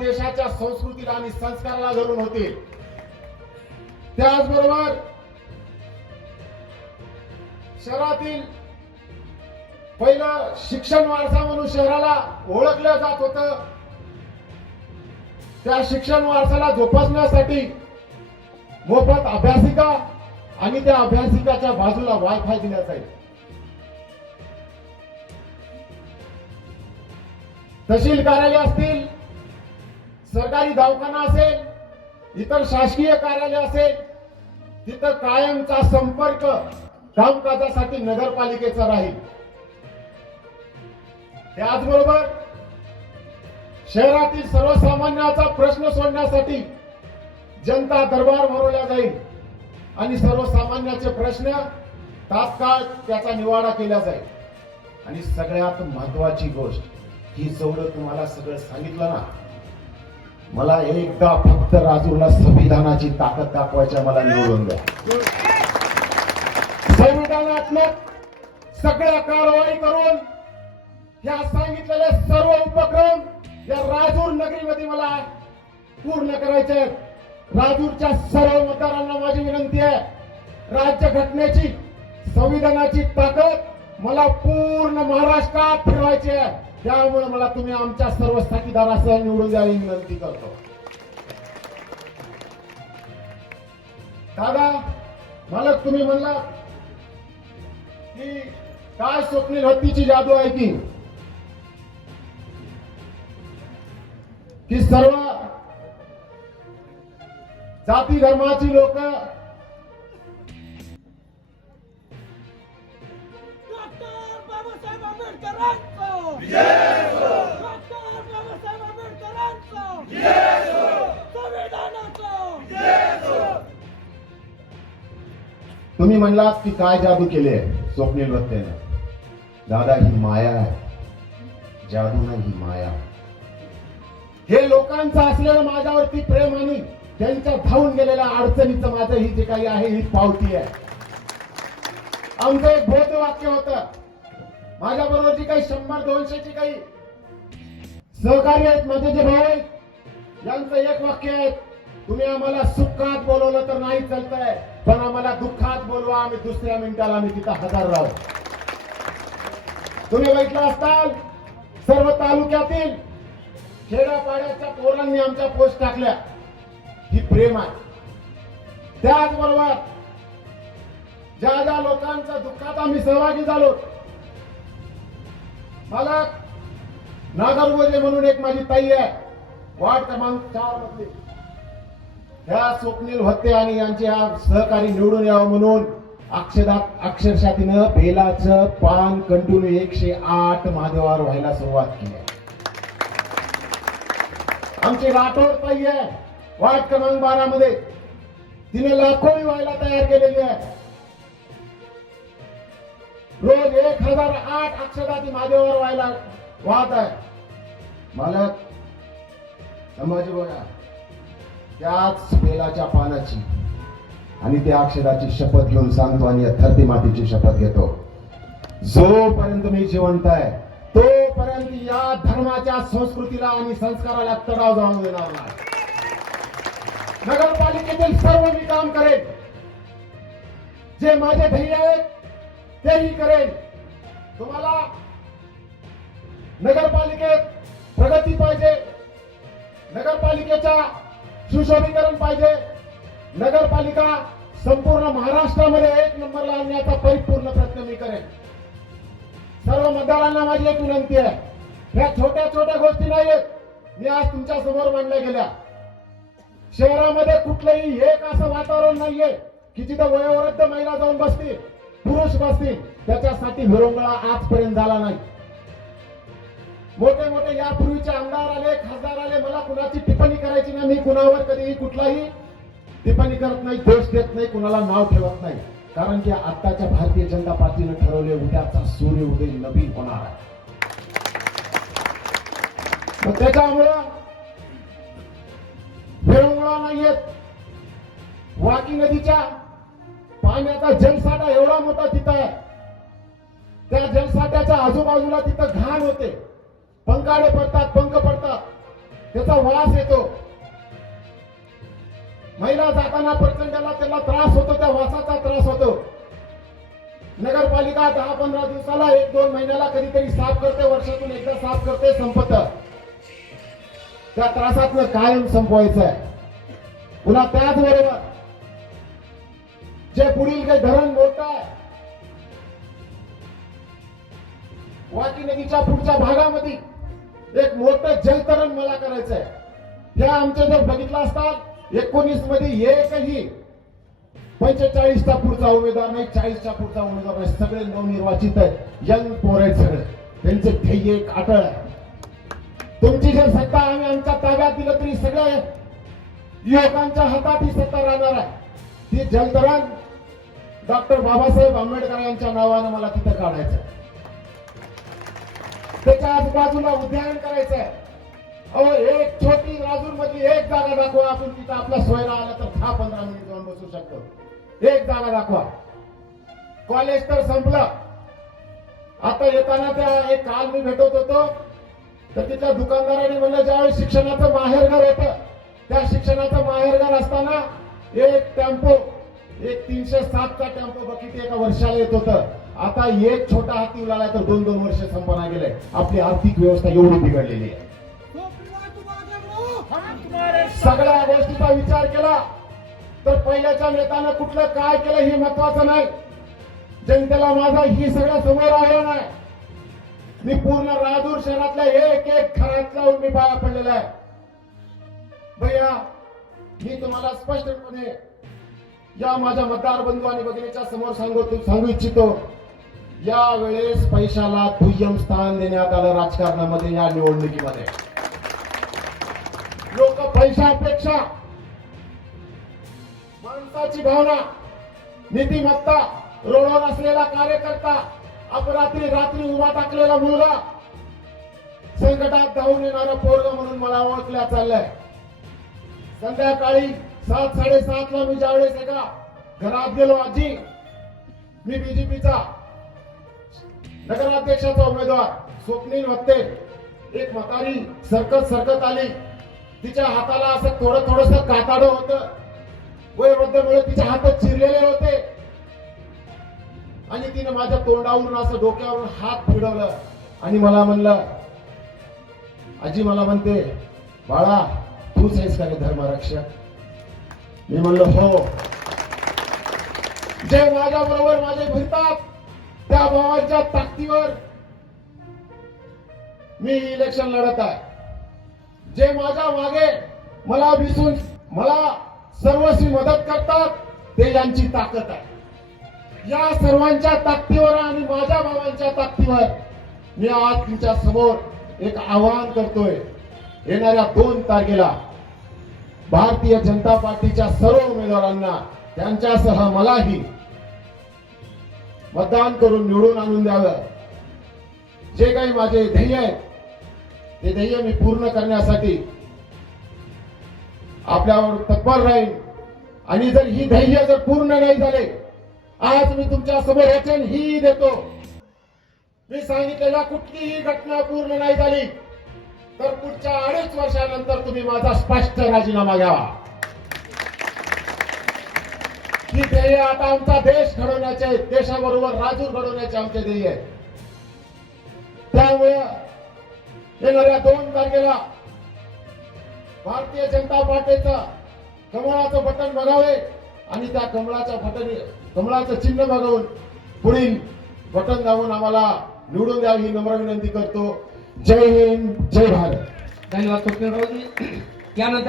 देशाच्या संस्कृतीला आणि संस्काराला धरून होतील. त्याचबरोबर शहरातील पहिलं शिक्षण वारसा म्हणून शहराला ओळखलं जात होत. त्या शिक्षण वारसाला जोपासण्यासाठी मोफत अभ्यासिका आणि त्या अभ्यासिकाच्या बाजूला वायफाय दिल्या जाईल तहसील कार्यालय असतील सरकारी दवाखाना असेल इतर शासकीय कार्यालय असेल तिथं कायमचा संपर्क कामकाजासाठी नगरपालिकेचा राहील. त्याचबरोबर शहरातील सर्वसामान्याचा प्रश्न सोडण्यासाठी जनता दरबार भरवला जाईल आणि सर्वसामान्याचे प्रश्न तात्काळ त्याचा निवाडा केला जाईल. आणि सगळ्यात महत्वाची गोष्ट ही जेवढं तुम्हाला सगळं सांगितलं ना मला एकदा फक्त राजूला संविधानाची ताकद दाखवायच्या मला निवडून द्या. संविधानात्मक सगळ्या कारवाई करून या सांगितलेले सर्व उपक्रम या राजूर नगरीमध्ये मला पूर्ण करायचे राजूरच्या सर्व मतदारांना माझी विनंती आहे राज्य घटनेची संविधानाची ताकद मला पूर्ण महाराष्ट्रात फिरवायची आहे. त्यामुळे मला तुम्ही आमच्या सर्व साथीदारासह निवडून द्यावी विनंती करतो. दादा मला तुम्ही म्हणला की काय स्वप्नील हत्तीची जादू आहे की? की सर्व जाती धर्माची लोक तुम्ही म्हणलात की काय जादू केले स्वप्नील वत्तेनं दादा ही माया आहे. जादू नाही ही माया. हे लोकांचं असलेलं माझ्यावरती प्रेम आणि त्यांच्या धावून गेलेल्या अडचणीचं माझं ही जे काही आहे ही पावती आहे. आमचं एक बोध वाक्य होत. माझ्या बरोबर जी काही शंभर दोनशेची काही सहकारी आहेत माझे जे भाऊ आहेत यांचं एक वाक्य आहे तुम्ही आम्हाला सुखात बोलवलं तर नाही चालतंय. पण आम्हाला दुःखात बोलवा आम्ही दुसऱ्या मिनिटाला आम्ही तिथं हजर राहू. तुम्ही बघितलं असताल सर्व तालुक्यातील खेड्यापाड्याच्या पोरांनी आमच्या पोस्ट टाकल्या. ही प्रेम आहे. त्याचबरोबर ज्या ज्या लोकांच्या दुःखात आम्ही सहभागी झालो मला नागरगोजे म्हणून एक माझी ताई आहे वार्ड क्रमांक चार मधली ह्या स्वप्नील हत्ते आणि यांचे हा सहकारी निवडून यावं म्हणून अक्षदा अक्षरशः तिनं बेलाचं पान कंटून एकशे आठ महादेवावर व्हायला सुरुवात केली. आमचे राठोड ताई आहे. वार्ड क्रमांक बारा मध्ये तिने लाखोळी व्हायला तयार केलेली आहे. रोज एक हजार आठ अक्षदा ती महादेवावर व्हायला वाहत आहे. मालक संभाजी बघा त्याच बेलाच्या पानाची. आणि त्या अक्षराची शपथ घेऊन सांगतो आणि या धरती मातीची शपथ घेतो. जोपर्यंत मी जिवंत आहे तोपर्यंत या धर्माच्या संस्कृतीला आणि संस्काराला तडाव जाऊन देणार नाही. नगरपालिकेतील सर्व मी काम करेन. जे माझे ध्येय आहेत तेही करेन. तुम्हाला नगरपालिकेत प्रगती पाहिजे. नगरपालिकेच्या सुशोभीकरण पाहिजे. नगरपालिका संपूर्ण महाराष्ट्रामध्ये एक नंबरला आणण्याचा परिपूर्ण प्रयत्न मी करेन. सर्व मतदारांना माझी एक विनंती आहे. ह्या छोट्या छोट्या गोष्टी नाहीयेत. मी आज तुमच्यासमोर मांडल्या गेल्या. शहरामध्ये कुठलंही एक असं वातावरण नाहीये की जिथं वयोवृद्ध महिला जाऊन बसतील पुरुष बसतील त्याच्यासाठी विरंगुळा आजपर्यंत झाला नाही. मोठे मोठे यापूर्वीचे आमदार आले खासदार आले मला कुणाची टिप्पणी करायची नाही मी कुणावर कधीही कुठलाही टिप्पणी करत नाही दोष देत नाही कुणाला नाव ठेवत नाही. कारण की आताच्या भारतीय जनता पार्टीनं ठरवले उद्याचा सूर्य उदय नवीन होणार आहे. मग त्याच्यामुळं विरंगुळा नाहीयेत. वाकी नदीच्या पाण्याचा जलसाठा एवढा मोठा तिथं आहे. त्या जलसाठ्याच्या आजूबाजूला तिथं घाण पडतात पंख पडतात. त्याचा वास येतो. महिला जाताना प्रचंडाला त्याला त्रास होतो त्या वासाचा त्रास होतो. नगरपालिका दहा पंधरा दिवसाला एक दोन महिन्याला कधीतरी साफ करते वर्षातून एकदा साफ करते संपत. त्या त्रासातनं कायम संपवायचं आहे. पुन्हा त्याचबरोबर जे पुढील काही धरण मोठं आहे नदीच्या पुढच्या भागामध्ये एक मोठं जलतरण मला करायचं आहे ह्या आमचे जर बघितलं असतात एकोणीसमध्ये एकही पंचेचाळीसचा पुढचा उमेदवार नाही चाळीसच्या पुढचा उमेदवार नाही सगळे नवनिर्वाचित आहेत. यंग पोर आहेत सगळे. त्यांचे ध्येय एक अटळ आहे. तुमची जर सत्ता आम्ही आमच्या ताब्यात दिलं तरी सगळ्या युवकांच्या हातात ही सत्ता राहणार आहे. ती जलतरण डॉक्टर बाबासाहेब आंबेडकर यांच्या नावानं मला तिथं काढायचं आहे. त्याच्या आजूबाजूला उद्यान करायचं आहे अहो एक छोटी राजूर मधली एक जागा दाखवा. आपण तिथं आपला सोयरा आला तर दहा पंधरा मिनिट जाऊन बसू शकतो. एक जागा दाखवा. कॉलेज तर संपलं. आता येताना त्या एक काल मी भेटत होतो. तर तिथल्या दुकानदाराने म्हणलं ज्यावेळी शिक्षणाचं माहेरघर होतं त्या शिक्षणाचं माहेरघर असताना एक टेम्पो एक तीनशे सातचा टेम्पो बघितले एका वर्षाला येत होतं. आता एक छोटा हाती उलाला तर दोन दोन वर्ष संपना गेले. आपली आर्थिक व्यवस्था एवढी बिघडलेली आहे. सगळ्या गोष्टीचा विचार केला तर पहिल्याच्या नेत्यानं कुठलं काय केलं हे महत्वाचं नाही. जनतेला माझा ही सगळं समोर आहे नाही मी पूर्ण राजूर शहरातल्या एक एक घरात जाऊन मी पाया पडलेला आहे. भैया मी तुम्हाला स्पष्टपणे या माझ्या मतदार बंधू आणि भगिनीच्या समोर सांगू सांगू इच्छितो या वेळेस पैशाला दुय्यम स्थान देण्यात आलं राजकारणामध्ये या निवडणुकीमध्ये. लोक पैशापेक्षा माणसाची भावना नीतिमत्ता रोडवर असलेला कार्यकर्ता अपरात्री रात्री उभा टाकलेला मुलगा संकटात धावून येणारा पोरग म्हणून मला ओळखल्या चाललंय. संध्याकाळी सात साडेसात ला मी ज्यावेळेस एका घरात गेलो आजी मी बीजेपीचा नगराध्यक्षाचा उमेदवार स्वप्नील वत्ते एक म्हातारी सरकत सरकत आली. तिच्या हाताला असं थोडं थोडस काताड होत. वयोवृद्धमुळे तिच्या हातात चिरलेले होते. आणि तिने माझ्या तोंडावरून असं डोक्यावरून हात फिरवलं. आणि मला म्हणलं आजी मला म्हणते बाळा तूच आहेस का रे धर्मरक्षक मी म्हणलो हो. जे माझ्या बरोबर माझे फिरतात त्या भावाच्या ताकदीवर. मी इलेक्शन लढत आहे. जे माझ्या मागे मला भिसून मला सर्वस्वी मदत करतात ते यांची ताकद आहे. या सर्वांच्या ताकदीवर आणि माझ्या भावांच्या ताकदीवर मी आज तुमच्यासमोर एक आवाहन करतोय. येणाऱ्या दोन तारखेला भारतीय जनता पार्टीच्या सर्व उमेदवारांना त्यांच्यासह मलाही मतदान करून निवडून आणून द्यावं. जे काही माझे ध्येय आहे ते ध्येय मी पूर्ण करण्यासाठी आपल्यावर तत्पर राहील आणि जर ही ध्येय जर पूर्ण नाही झाले आज मी तुमच्यासमोर वचन ही देतो. मी सांगितलेल्या कुठलीही घटना पूर्ण नाही झाली. तर पुढच्या अडीच वर्षानंतर तुम्ही माझा स्पष्ट राजीनामा घ्यावा ही ध्येय आता आमचा देश घडवण्याचे देशाबरोबर राजू घडवण्याचे आमचे ध्येय आहे. त्यामुळे येणाऱ्या दोन तारखेला भारतीय जनता पार्टीचं कमळाचं बटन बघावे आणि त्या कमळाच्या बटन कमळाचं चिन्ह बघून पुढील बटन दाबून आम्हाला निवडून द्यावी ही नम्र विनंती करतो. जय हिंद जय भारत. धन्यवाद यानंतर